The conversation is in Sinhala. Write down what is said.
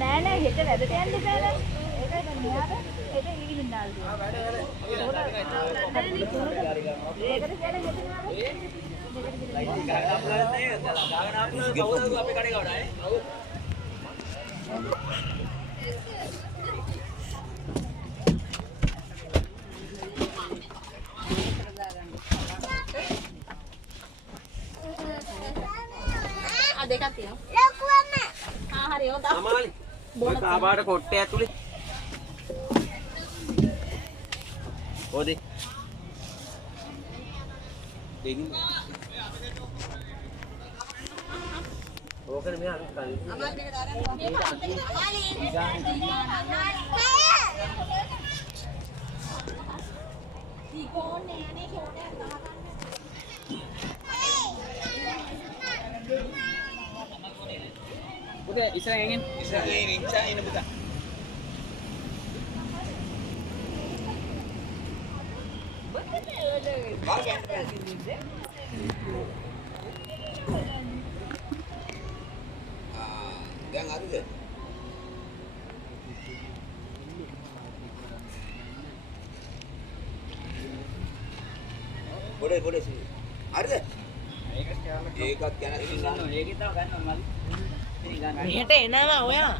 නෑ නෑ හෙට වැඩට යන්න බෑ නෑ. ඒකයි මම මෙයාට හෙට ඊවිනින් දාලා දෙනවා. වැඩ ඒකට කියලා හෙට නෑ. ලයිට් එක ගහලා අපලන්නේ ගාගෙන ආපු කවුරුද අපේ කඩේ ගවඩා ඈ. දෙකක් තියෙනවා. ලොකුවම. හරි ඔය දාන්න. අමාලි. බෝන කාපාට කොට්ටේ ඇතුලේ. ඕදේ. දෙකින්. ඕකනේ මෙයා අර කලින්. අමාලි මේක දාරන්න. අමාලි. ඊකෝනේ අනේ ෂෝටයක් දාගන්න. Udah, Israel ingin buka. Gang ada deh. Boleh sini. Ada deh. ඒකත් ගැන ඉන්නවා. ඒක තමයි ගන්නවා මල්. මෙහෙට එනවා ඔයා.